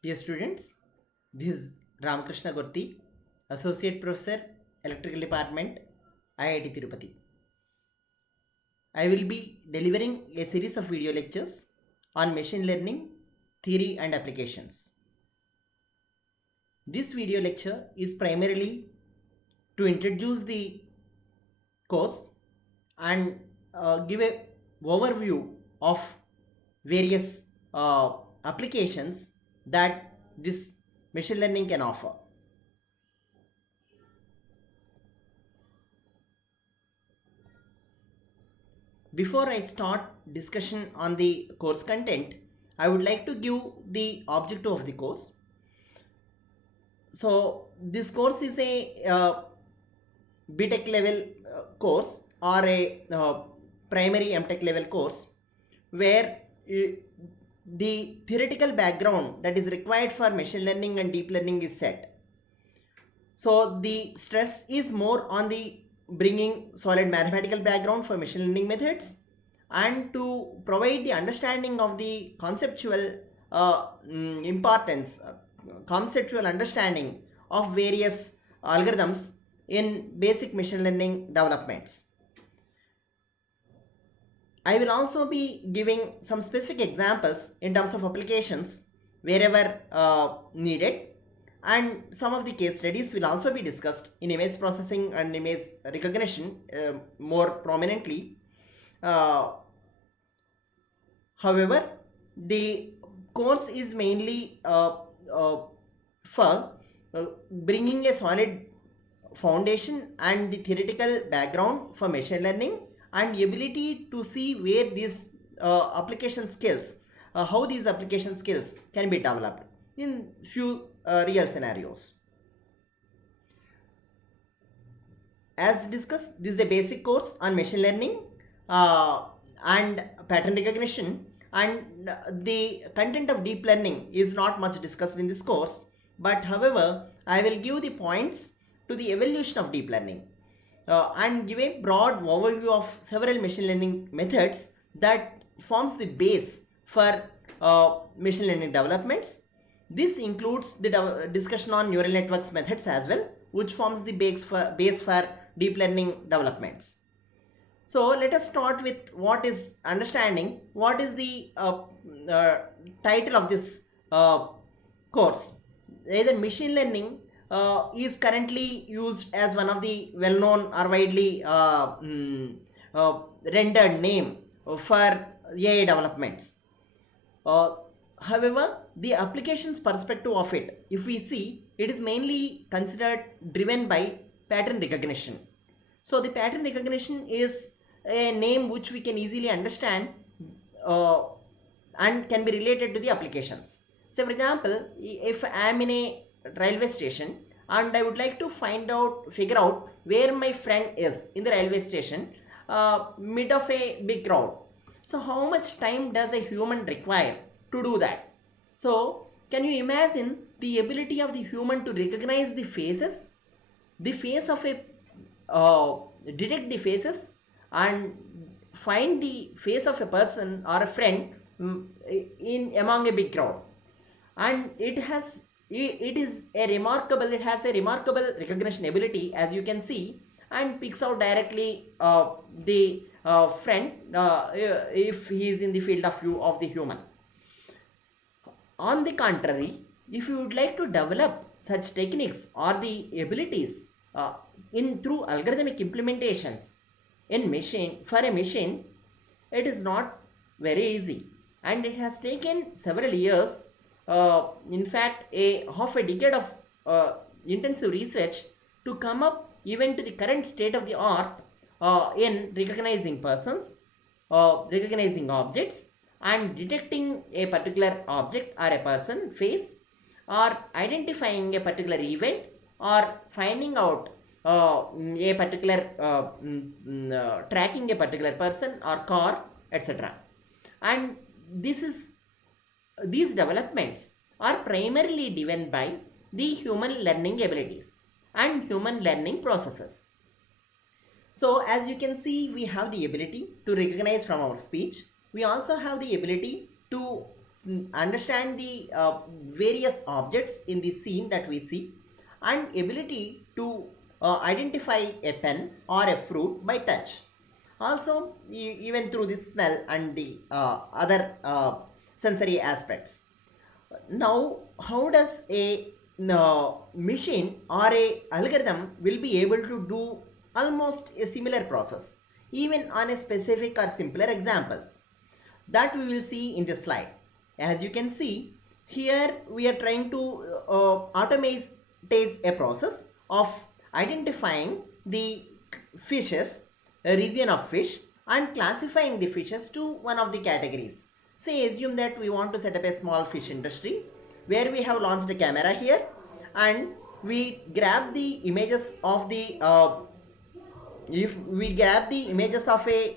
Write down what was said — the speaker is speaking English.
Dear students, this is Ramakrishna Gurti, Associate Professor, Electrical Department, IIT Tirupati. I will be delivering a series of video lectures on machine learning, theory and applications. This video lecture is primarily to introduce the course and give a overview of various applications that this machine learning can offer. Before I start discussion on the course content, I would like to give the objective of the course. So this course is a BTech level course or a primary MTech level course where the theoretical background that is required for machine learning and deep learning is set. So the stress is more on the bringing solid mathematical background for machine learning methods and to provide the understanding of the conceptual importance, conceptual understanding of various algorithms in basic machine learning developments. I will also be giving some specific examples in terms of applications wherever needed, and some of the case studies will also be discussed in image processing and image recognition more prominently. However, the course is mainly for bringing a solid foundation and the theoretical background for machine learning and ability to see where these application skills, how these application skills can be developed in few real scenarios. As discussed, this is a basic course on machine learning and pattern recognition, and the content of deep learning is not much discussed in this course, but however I will give the points to the evolution of deep learning and give a broad overview of several machine learning methods that forms the base for machine learning developments. This includes the discussion on neural networks methods as well, which forms the base for deep learning developments. So let us start with what is understanding what is the title of this course. Either machine learning is currently used as one of the well-known or widely rendered name for AI developments. However, the applications perspective of it, if we see, it is mainly considered driven by pattern recognition. So the pattern recognition is a name which we can easily understand and can be related to the applications. So for example, if I am in a railway station and I would like to figure out where my friend is in the railway station mid of a big crowd. So how much time does a human require to do that? So can you imagine the ability of the human to recognize the faces, the face of a detect the faces and find the face of a person or a friend in among a big crowd, and it has a remarkable recognition ability, as you can see, and picks out directly the friend if he is in the field of view of the human. On the contrary, if you would like to develop such techniques or the abilities in through algorithmic implementations in machine for a machine, it is not very easy, and it has taken several years, in fact a half a decade of intensive research to come up even to the current state of the art in recognizing persons, recognizing objects and detecting a particular object or a person face, or identifying a particular event, or finding out a particular tracking a particular person or car, etc. And these developments are primarily driven by the human learning abilities and human learning processes. So as you can see, we have the ability to recognize from our speech. We also have the ability to understand the various objects in the scene that we see, and ability to identify a pen or a fruit by touch. Also, even through the smell and the other sensory aspects. Now, how does a machine or a algorithm will be able to do almost a similar process, even on a specific or simpler examples? That we will see in this slide. As you can see, here we are trying to automate a process of identifying the fishes, a region of fish, and classifying the fishes to one of the categories. Say, assume that we want to set up a small fish industry where we have launched a camera here, and we grab the images of the if we grab the images of a